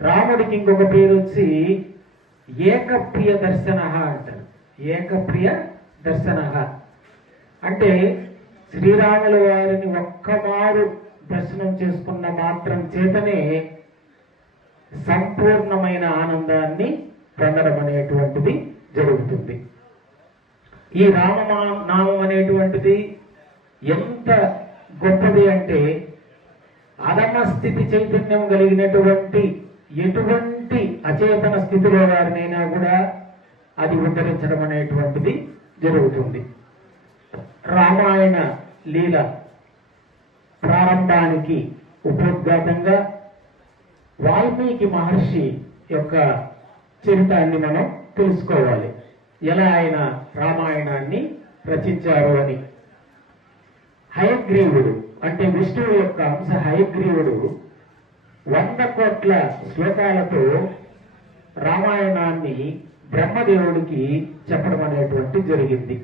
రాముడికి ఇంకొక పేరు వచ్చి ఏకప్రియ దర్శన అంటారు. ఏకప్రియ దర్శన అంటే శ్రీరాముల వారిని ఒక్కమారు దర్శనం చేసుకున్న మాత్రం చేతనే సంపూర్ణమైన ఆనందాన్ని పొందడం అనేటువంటిది జరుగుతుంది. ఈ రామనామం అనేటువంటిది ఎంత గొప్పది అంటే అధమ స్థితి చైతన్యం కలిగినటువంటి ఎటువంటి అచేతన స్థితిలో వారినైనా కూడా అది ఉద్ధరించడం అనేటువంటిది జరుగుతుంది. రామాయణ లీల ప్రారంభానికి ఉపోద్ఘాతంగా వాల్మీకి మహర్షి యొక్క చరిత్రాన్ని మనం తెలుసుకోవాలి. ఎలా ఆయన రామాయణాన్ని రచించారు అని. హయగ్రీవుడు అంటే విష్ణువు యొక్క అంశ హయగ్రీవుడు 100 కోట్ల శ్లోకాలతో రామాయణాన్ని బ్రహ్మదేవుడికి చెప్పడం అనేటువంటి జరిగింది.